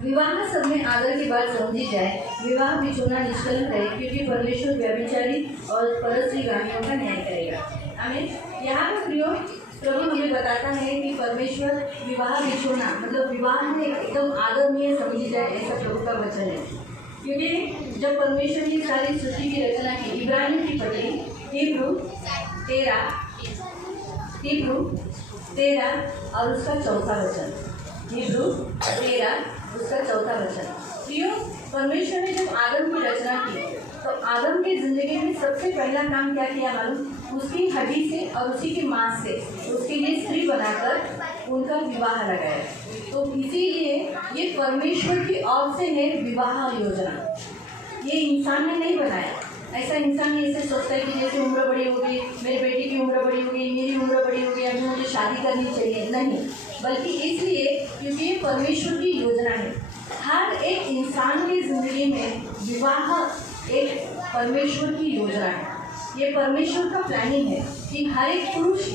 विवाह सब में आदर की बात समझी जाए, विवाह बिछोना निष्कलंक है, क्योंकि परमेश्वर व्यभिचारी और परस्त्रीगामियों का न्याय करेगा। आमीन। यहाँ पर प्रियो प्रभु हमें बताता है कि परमेश्वर विवाह बिछोना मतलब विवाह में एकदम आदरणीय समझी जाए, ऐसा प्रभु का वचन है। क्योंकि जब परमेश्वर ने सारी सृष्टि की रचना की, इब्रानियों की पढ़ी हिब्रू 13 और उसका चौथा वचन, हिब्रू 13 उसका चौथा वचन। प्रियो परमेश्वर ने जब आदम की रचना की तो आदम की जिंदगी में सबसे पहला काम क्या किया मालूम? उसकी हड्डी से और उसी के मांस से उसके लिए स्त्री बनाकर उनका विवाह लगाया। तो इसीलिए ये परमेश्वर की ओर से है विवाह योजना, ये इंसान ने नहीं बनाया। ऐसा इंसान नहीं ऐसे सोचता है कि जैसे उम्र बड़ी हो गई, मेरी बेटी की उम्र बड़ी हो गई, मेरी उम्र बड़ी हो गई, अभी मुझे शादी करनी चाहिए, नहीं। बल्कि इसलिए क्योंकि ये परमेश्वर की योजना है। हर एक इंसान की जिंदगी में विवाह एक परमेश्वर की योजना है, ये परमेश्वर का प्लानिंग है कि हर एक पुरुष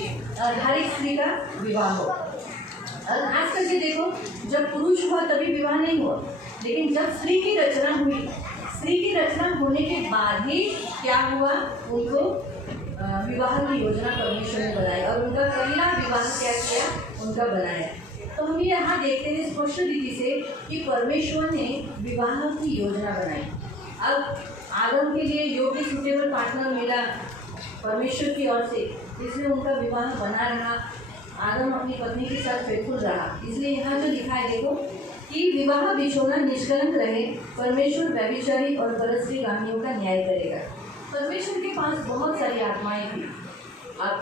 और हर एक स्त्री का विवाह हो। और आज करके देखो, जब पुरुष हुआ तभी विवाह नहीं हुआ, लेकिन जब स्त्री की रचना हुई, स्त्री की रचना होने के बाद ही क्या हुआ, उनको विवाह की योजना परमेश्वर ने बनाई और उनका पहला विवाह क्या किया, उनका बनाया। तो हम यहाँ देखते हैं स्पष्ट रीति से कि परमेश्वर ने विवाह की योजना बनाई। अब आदम के लिए योग्य सूटेबल पार्टनर मिला परमेश्वर की ओर से, इसलिए उनका विवाह बना रहा, आदम अपनी पत्नी के साथ फेथफुल रहा। इसलिए यहाँ जो लिखा है देखो कि विवाह बिछोना निष्कलंक रहे, परमेश्वर व्यभिचारी और परस्त्रीगामियों का न्याय करेगा। परमेश्वर के पास बहुत सारी आत्माएं थी। आप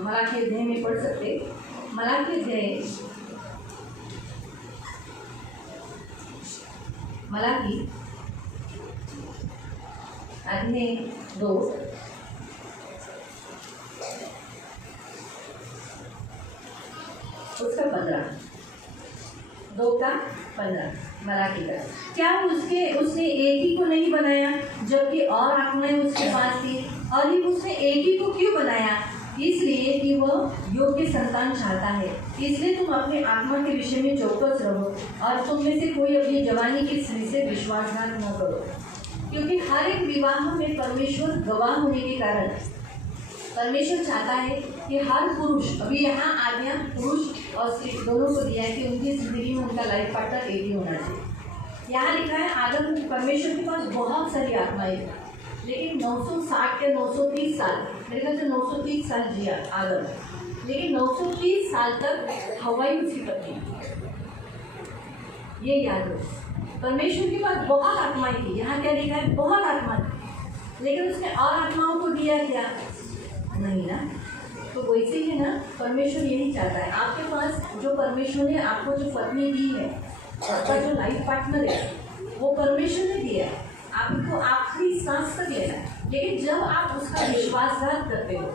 मलाकी अध्याय में पढ़ सकते, मलाकी अध्याय 2 उसका 15 मलाकी का। क्या उसने एक ही को नहीं बनाया जबकि और आत्माएं उसके पास थी? और ये उसने एक ही को क्यों बनाया? इसलिए कि वह योग्य संतान चाहता है। इसलिए तुम अपने आत्मा के विषय में चौकस रहो और तुम में से कोई अपनी जवानी की स्त्री से विश्वासघात न करो, क्योंकि हर एक विवाह में परमेश्वर गवाह होने के कारण परमेश्वर चाहता है कि हर पुरुष, अभी यहाँ आज्ञा पुरुष और स्त्री दोनों को दिया है कि उनकी जिंदगी में उनका लाइफ पार्टनर एक ही होना चाहिए। यहाँ लिखा है आदम परमेश्वर के पास बहुत सारी आत्माएं, लेकिन 960 या 930 साल, मेरे ख्याल से 930 साल जिया आदम, लेकिन 930 साल तक हवाई उसकी पत्नी, ये याद रखो। परमेश्वर के पास बहुत आत्माएं थी, यहाँ क्या लिखा है, बहुत आत्मा थी, लेकिन उसने और आत्माओं को दिया क्या? नहीं ना। तो वैसे ही ना परमेश्वर यही चाहता है, आपके पास जो परमेश्वर ने आपको जो पत्नी दी है, आपका जो लाइफ पार्टनर है, वो परमेश्वर ने दिया है, आपको आखिरी सांस तक लेना है। लेकिन जब आप उसका विश्वासघात करते हो,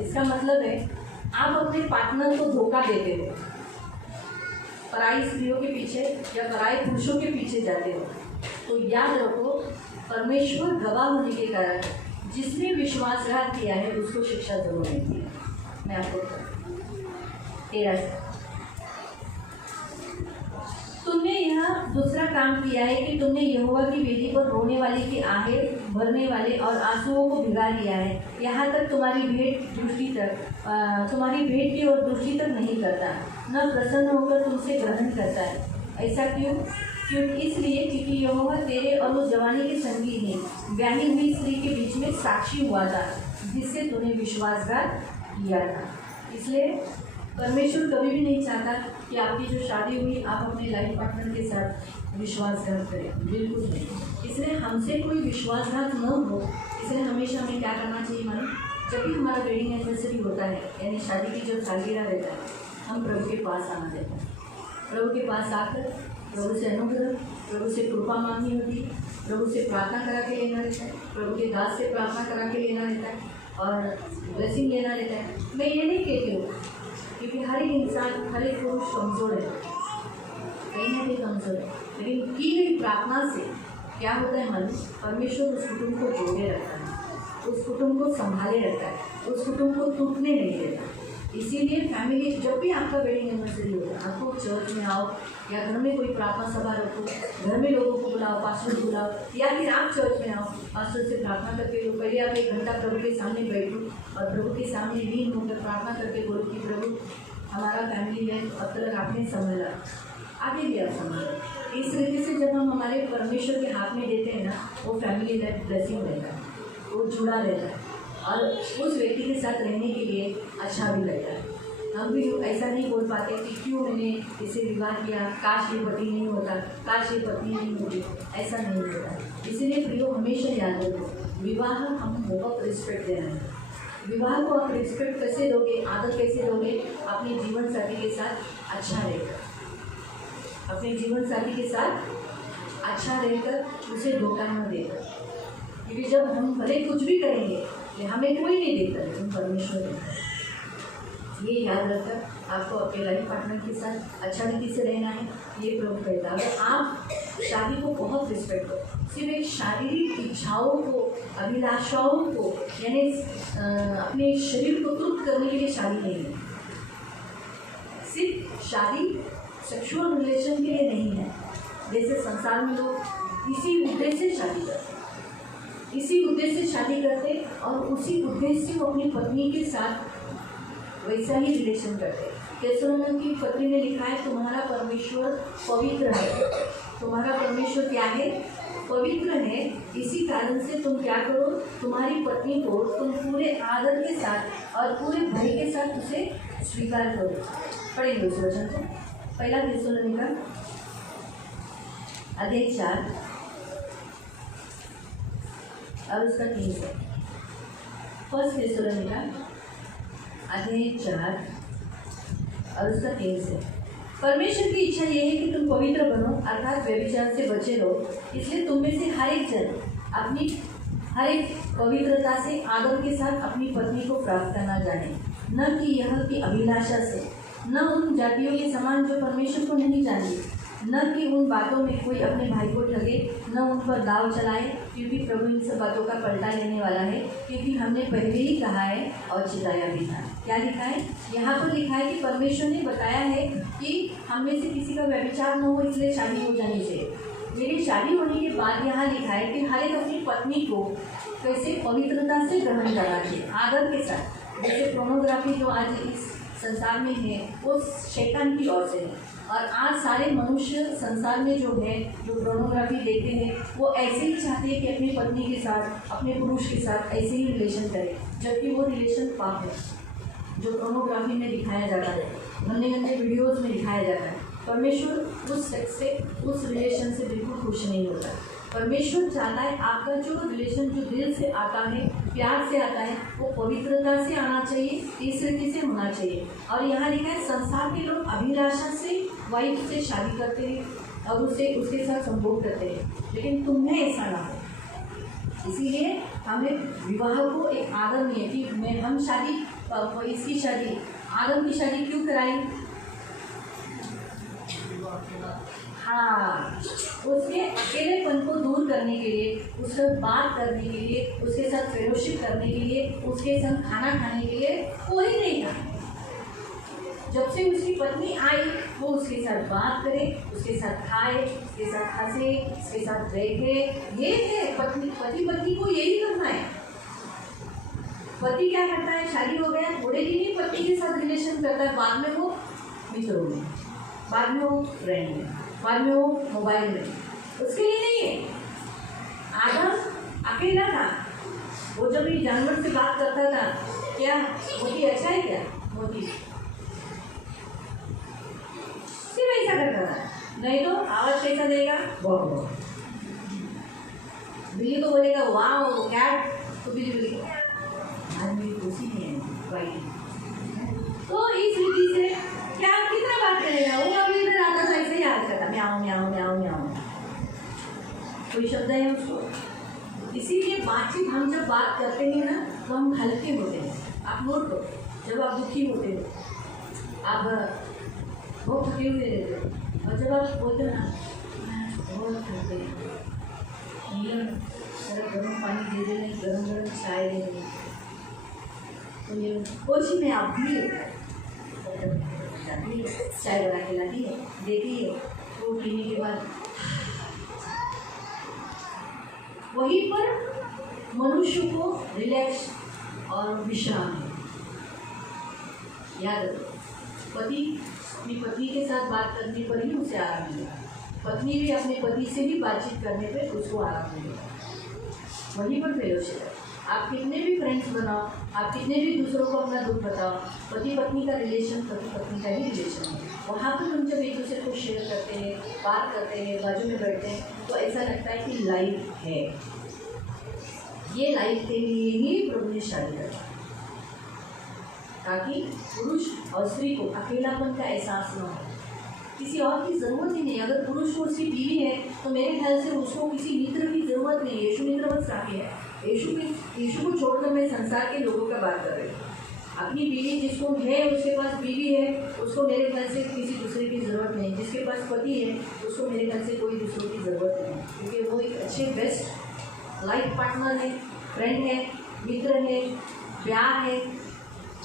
इसका मतलब है आप अपने पार्टनर को धोखा देते हो, पराई स्त्रियों के पीछे या पराई पुरुषों के पीछे जाते हो, तो याद रखो परमेश्वर गवाह होने के कारण जिसने विश्वासघात किया है उसको शिक्षा जरूर मिलती है। मैं आपको 13 तुमने यह दूसरा काम किया है कि तुमने यहोवा की वेदी पर रोने वाले की आहें भरने वाले और आंसुओं को भिगा लिया है, यहाँ तक तुम्हारी भेंट की ओर दृष्टि तक नहीं करता, न प्रसन्न होकर तुमसे ग्रहण करता है। ऐसा क्यों? इसलिए क्योंकि यहोवा तेरे और उस जवानी के संगी ने ब्याही हुई स्त्री के बीच में साक्षी हुआ था, जिससे तूने विश्वासघात किया था। इसलिए परमेश्वर कभी भी नहीं चाहता कि आपकी जो शादी हुई आप अपने लाइफ पार्टनर के साथ विश्वासघात करें, बिल्कुल नहीं। इसलिए हमसे कोई विश्वासघात न हो, इसलिए हमेशा हमें क्या करना चाहिए मालूम? जब भी हमारा वेडिंग एनिवर्सरी होता है, यानी शादी की जब सालगिरह रहता है, हम प्रभु के पास आना देते हैं। प्रभु के पास आकर प्रभु से अनुग्रह, प्रभु से कृपा मांगनी होती है, प्रभु से प्रार्थना करा के लेना रहता है, प्रभु के दास से प्रार्थना करा के लेना रहता है और ब्लेसिंग लेना रहता है। मैं ये नहीं कहती हूँ, क्योंकि हर एक इंसान, हर एक पुरुष कमज़ोर है, कहीं ना कहीं कमज़ोर है, लेकिन की गई प्रार्थना से क्या होता है मालूम? परमेश्वर उस कुटुंब को जोड़े रखता है, उस कुटुंब को संभाले रखता है, उस कुटुंब को टूटने नहीं देता। इसीलिए फैमिली जब भी आपका वेडिंग एनिवर्सरी हो, आपको चर्च में आओ या घर में कोई प्रार्थना सभा रखो, घर में लोगों को बुलाओ, पास्टर को बुलाओ, या फिर आप चर्च में आओ, पास्टर से प्रार्थना करके लो। पहले आप 1 घंटा प्रभु के सामने बैठो और प्रभु के सामने लीन होकर प्रार्थना करके बोलो कि प्रभु हमारा फैमिली है, अब तक आपने संभाला, आगे भी आप संभालो। इस तरीके से जब हम हमारे परमेश्वर के हाथ में देते हैं ना, वो फैमिली लाइफ ब्लेसिंग रहता है, वो जुड़ा रहता है और उस व्यक्ति के साथ रहने के लिए अच्छा भी लगता है। हम भी ऐसा नहीं बोल पाते कि क्यों मैंने इसे विवाह किया, काश ये पति नहीं होता, काश ये पत्नी नहीं होती, ऐसा नहीं होता। इसीलिए प्रियो हमेशा याद रखो, विवाह हम बहुत रिस्पेक्ट देना है। विवाह को आप रिस्पेक्ट कैसे दोगे, आदर कैसे दोगे, अपने जीवन साथी के साथ अच्छा रहेगा, अपने जीवन साथी के साथ अच्छा रहकर उसे धोखा न देकर। क्योंकि जब हम भले कुछ भी करेंगे हमें कोई नहीं देखता, लेकिन परमेश्वर देखता है। ये याद रखकर आपको अपने लाइफ पार्टनर के साथ अच्छा रीति से रहना है, ये प्रभु कहता है। अगर आप शादी को बहुत रिस्पेक्ट करो, सिर्फ एक शारीरिक इच्छाओं को, अभिलाषाओं को, यानी अपने शरीर को तृप्त करने के लिए शादी नहीं है। सिर्फ शादी सेक्सुअल रिलेशन के लिए नहीं है, जैसे संसार में लोग इसी उद्देश्य से शादी करते, इसी उद्देश्य से शादी करते और उसी उद्देश्य से वो अपनी पत्नी के साथ वैसा ही रिलेशन करते। कैसरोन की पत्नी ने लिखा है, तुम्हारा परमेश्वर पवित्र है। तुम्हारा परमेश्वर क्या है? पवित्र है। इसी कारण से तुम क्या करो, तुम्हारी पत्नी को तुम पूरे आदर के साथ और पूरे भय के साथ उसे स्वीकार करो। पढ़ेंगे उस वचन को। पहला कैसरोन का अध्याय 4 और उसका 3 से। फर्स्ट कैसरोन का अध्याय 4 और उसका 3 से। परमेश्वर की इच्छा यह है कि तुम पवित्र बनो, अर्थात व्यभिचार से बचे रहो। इसलिए तुम में से हर एक जन अपनी हर एक पवित्रता से आदर के साथ अपनी पत्नी को प्राप्त करना जाने, न कि यह की अभिलाषा से, न उन जातियों के समान जो परमेश्वर को नहीं जानती, न कि उन बातों में कोई अपने भाई को ठगे, न उन पर दाव चलाए, क्योंकि प्रभु इन सब बातों का पलटा लेने वाला है। क्योंकि हमने पहले ही कहा है और चिताया भी था। क्या लिखा है? यहाँ पर लिखा है कि परमेश्वर ने बताया है कि हम में से किसी का व्यभिचार न हो, इसलिए शादी हो जानी चाहिए। लेकिन शादी होने के बाद यहाँ लिखा है कि हर एक अपनी पत्नी को कैसे पवित्रता से ग्रहण करना चाहिए, आदर के साथ। जैसे पोर्नोग्राफी जो आज इस संसार में है वो शैतान की ओर से है, और आज सारे मनुष्य संसार में जो है, जो पोर्नोग्राफी देखते हैं, वो ऐसे ही चाहते हैं कि अपनी पत्नी के साथ, अपने पुरुष के साथ ऐसे ही रिलेशन करें, जबकि वो रिलेशन पाप है जो पोर्नोग्राफी में दिखाया जाता है, गंदे गंदे वीडियोज़ में दिखाया जाता है। परमेश्वर उस सेक्स से, उस रिलेशन से बिल्कुल खुश नहीं होता। परमेश्वर चाहता है आपका जो रिलेशन जो दिल से आता है, प्यार से आता है, वो पवित्रता से आना चाहिए, इस रीति से होना चाहिए। और यहाँ लिखा है संसार के लोग अभिलाषा से वाइफ से शादी करते हैं और उसके साथ संभोग करते हैं, लेकिन तुम्हें ऐसा ना हो। इसीलिए हमें विवाह को एक आदर नहीं है कि हम शादी, इसकी शादी, आदम की शादी क्यों कराई? हाँ, उसके अकेलेपन को दूर करने के लिए, उससे बात करने के लिए, उसके साथ फेलोशिप करने के लिए, उसके संग खाना खाने के लिए कोई नहीं था। जब से उसकी पत्नी आई, वो उसके साथ बात करे, उसके साथ खाए, उसके साथ हंसे, उसके साथ रहे। ये है पति पत्नी को यही करना है। पति क्या करता है? शादी हो गया, थोड़े दिन ही पत्नी के साथ रिलेशन करता है, बाद में वो मित्रों में, बाद में वो फ्रेंड में, बाद में वो मोबाइल में। उसके लिए नहीं है। आदम अकेला था, वो जब ये जानवर से बात करता था, क्या मोती अच्छा है? क्या मोती सिर्फ ऐसा करता था, नहीं तो आवाज कैसा देगा? बहुत। बिल्ली को बोलेगा वाह, कैट तो बिल्ली बोलेगी आज मेरी खुशी नहीं है भाई। तो इस रीति से क्या कितना बात करेगा? वो अभी इधर आता था ऐसे याद करता, म्याऊं म्याऊं म्याऊं म्याऊं, कोई शब्द है उसको। इसीलिए बातचीत हम जब बात करते हैं ना, तो हम हल्के होते हैं। आप नोट करो, जब आप दुखी होते हो, आप बहुत थके हुए रहते हो, और जब आप बोलते हो ना बहुत थके, गर्म पानी दे देना, गर्म गर्म चाय दे देना, तो ये कुछ में आप भी जाती है, चाय बना के लाती है, देती है, वो पीने के बाद वहीं पर मनुष्य को रिलैक्स और विश्राम है। याद रखो, पति अपनी पत्नी के साथ बात करने पर ही उसे आराम मिलेगा, पत्नी भी अपने पति से भी बातचीत करने पर उसको आराम मिलेगा। वहीं पर फेलोशिप है। आप कितने भी फ्रेंड्स बनाओ, आप कितने भी दूसरों को अपना दुख बताओ, पति पत्नी का रिलेशन पति पत्नी का ही रिलेशन है। वहाँ पर तुम जब एक दूसरे को शेयर करते हैं, बात करते हैं, बाजू में बैठते हैं, तो ऐसा लगता है कि लाइफ है। ये लाइफ के लिए ही प्रभु ने शादी करा, ताकि पुरुष और स्त्री को अकेलापन का एहसास न हो, किसी और की ज़रूरत ही नहीं। अगर पुरुष को उसकी बीवी है तो मेरे ख्याल से उसको किसी मित्र की ज़रूरत नहीं है। यीशु मित्र बस काफ़ी है। यीशु को छोड़कर मैं संसार के लोगों का बात कर रही हूँ। अपनी बीवी जिसको है, उसके पास बीवी है, उसको मेरे ख्याल से किसी दूसरे की ज़रूरत नहीं। जिसके पास पति है उसको मेरे ख्याल से कोई दूसरों की ज़रूरत नहीं, क्योंकि वो एक अच्छे बेस्ट लाइफ पार्टनर है, फ्रेंड है, मित्र है, प्यार है,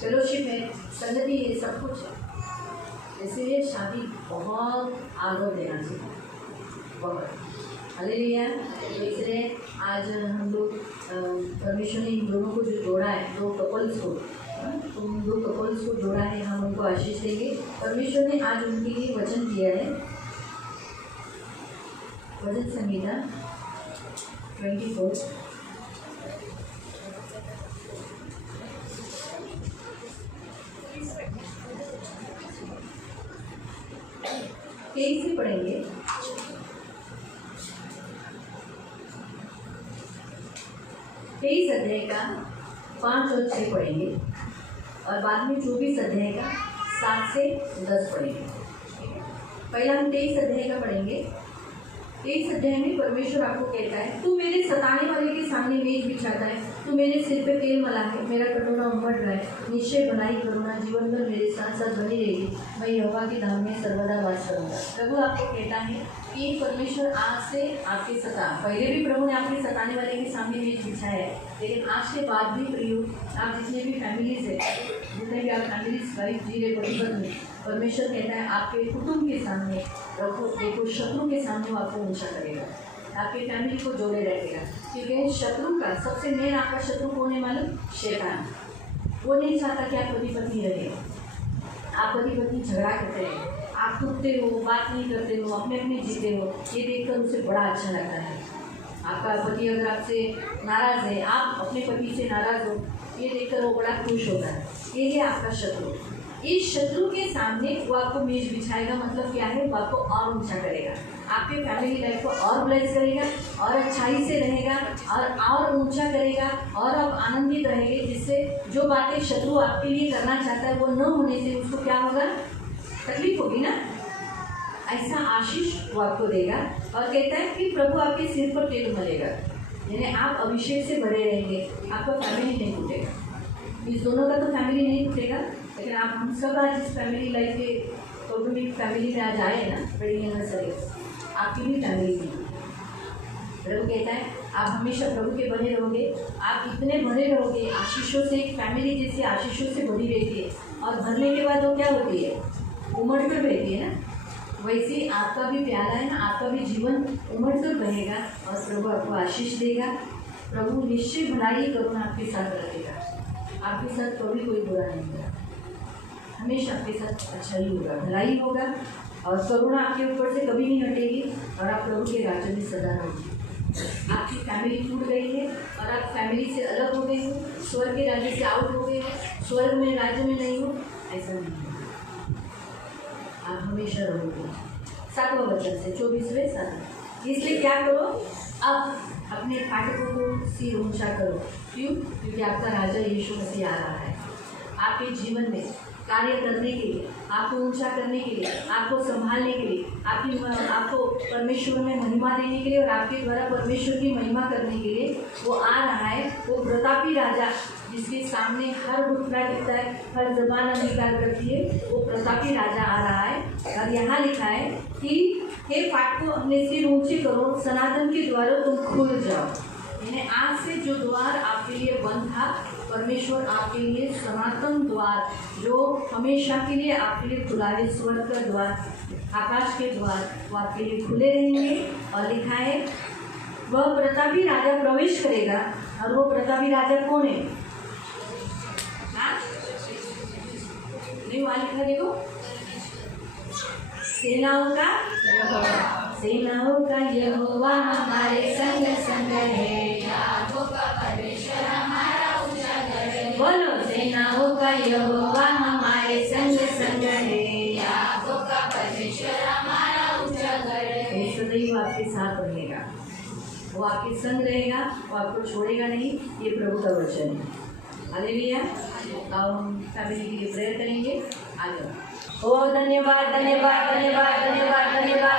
फेलोशिप है, संगति है, सब कुछ है। इसलिए शादी बहुत आदर देना चाहिए, बहुत। हालेलुया। तो इसलिए आज हम लोग परमेश्वर ने इन दोनों को जो जोड़ा है, दो कपल्स को, तो उन दो कपल्स को जोड़ा है, हम उनको आशीष देंगे। परमेश्वर ने आज उनके लिए वचन दिया है, वचन संहिता 24 से पढ़ेंगे। 23 अध्याय का 5 और 6 पढ़ेंगे, और बाद में 24 अध्याय का 7 से 10 पढ़ेंगे। पहला हम 23 अध्याय का पढ़ेंगे। 23 अध्याय में परमेश्वर आपको कहता है, तू मेरे सताने वाले के सामने मेज बिछाता है, तू मेरे सिर पे तेल मला है, मेरा कटोरा उमड़ रहा है, निश्चय बनाई करुणा जीवन भर मेरे साथ साथ बनी रहेगी, मैं यहोवा के धाम में सर्वदा वास करूँगा। प्रभु आपको कहता है कि परमेश्वर आज से आपके पहले भी प्रभु ने आपके सताने वाले के सामने मेज बिछाया है, लेकिन आज के बाद भी प्रियो, आप जितने भी फैमिलीज है, जितने भी आप फैमिलीज लाइफ जी रहे परिवार में, परमेश्वर कहता है आपके कुटुंब के सामने रखो, देखो शत्रु के सामने वो आपको ऊंचा करेगा, आपकी फैमिली को जोड़े रखेगा। क्योंकि शत्रु का सबसे मेन आपका शत्रु कौन है मालूम? शैतान। वो नहीं चाहता कि आप पति पत्नी रहे, आप पति पत्नी झगड़ा करते रहे, आप टूटते हो, बात नहीं करते हो, अपने अपने जीते हो। ये देखकर उसे बड़ा अच्छा लगता है। आपका पति अगर आपसे नाराज़ है, आप अपने पति से नाराज़ हो, ये देखकर वो बड़ा खुश होता है। ये है आपका शत्रु। इस शत्रु के सामने वो आपको मेज बिछाएगा, मतलब क्या है? वो आपको और ऊंचा करेगा, आपके फैमिली लाइफ को और ब्लेस करेगा, और अच्छाई से रहेगा, और ऊंचा करेगा, और आप आनंदित रहेंगे, जिससे जो बातें शत्रु आपके लिए करना चाहता है वो न होने से उसको क्या होगा? तकलीफ होगी ना। ऐसा आशीष वो आपको देगा, और कहता है कि प्रभु आपके सिर पर तेल मलेगा, यानी आप अभिषेक से भरे रहेंगे, आपका फैमिली नहीं टूटेगा। इस दोनों का तो फैमिली नहीं टूटेगा, लेकिन आप हम सब आज इस फैमिली लाइफ के कौटुंबिक फैमिली में आज आए ना, बड़ी नजर आपकी भी फैमिली में। प्रभु कहता है आप हमेशा प्रभु के बने रहोगे, आप इतने भरे रहोगे आशीषों से। एक फैमिली जैसे आशीषों से भरी रहती है, और भरने के बाद वो क्या होती है? उमड़ कर रहती है ना। वैसे आपका भी प्याला है ना, आपका भी जीवन उमड़ कर रहेगा, और प्रभु आपको आशीष देगा। प्रभु निश्चय भलाई करुणा आपके साथ रखेगा, आपके साथ कभी कोई बुरा नहीं होगा, हमेशा आपके साथ अच्छा ही होगा, भलाई होगा, और करुणा आपके ऊपर से कभी नहीं हटेगी, और आप प्रभु के राज्य में सदा रहोगे। आपकी फैमिली टूट गई है और आप फैमिली से अलग हो गए हो, स्वर्ग के राज्य से आउट हो गए हो, स्वर्ग में राज्य में नहीं हो, ऐसा नहीं है। आप हमेशा रहोगे। 7वां वचन से 24वें 7। इसलिए क्या करो? अब अपने फाटकों को सिर ऊंचा करो। क्यों? क्योंकि आपका राजा यीशु मसीह आ रहा है आपके जीवन में कार्य करने के लिए, आपको ऊंचा करने के लिए, आपको संभालने के लिए, आपको परमेश्वर में महिमा देने के लिए, और आपके द्वारा परमेश्वर की महिमा करने के लिए वो आ रहा है। वो प्रतापी राजा जिसके सामने हर घुटना टिकता है, हर जबान अंगीकार करती है, वो प्रतापी राजा आ रहा है। और यहाँ लिखा है कि हे फाटकों अपने सिर ऊंचे करो, सनातन के द्वारों तुम खुल जाओ। यानी आज से जो द्वार आपके लिए बंद था, परमेश्वर आपके लिए सनातन द्वार जो हमेशा के लिए आपके लिए खुला है, स्वर्ग का द्वार, आकाश के द्वार, वो आपके लिए खुले रहेंगे। और लिखा है वह प्रतापी राजा प्रवेश करेगा। और वो प्रतापी राजा कौन है? नहीं, वहाँ लिखा देखो, सेनाओं का यहोवा हमारे संग संग है। बोलो, सेनाओं का यहोवा हमारे संग संग है। सदैव आपके साथ रहेगा, वो आपके संग रहेगा, वो आपको छोड़ेगा नहीं। ये प्रभु का वचन है। हालेलुया। अब हम फैमिली के लिए प्रेयर करेंगे। आगे ओ धन्यवाद धन्यवाद धन्यवाद धन्यवाद धन्यवाद।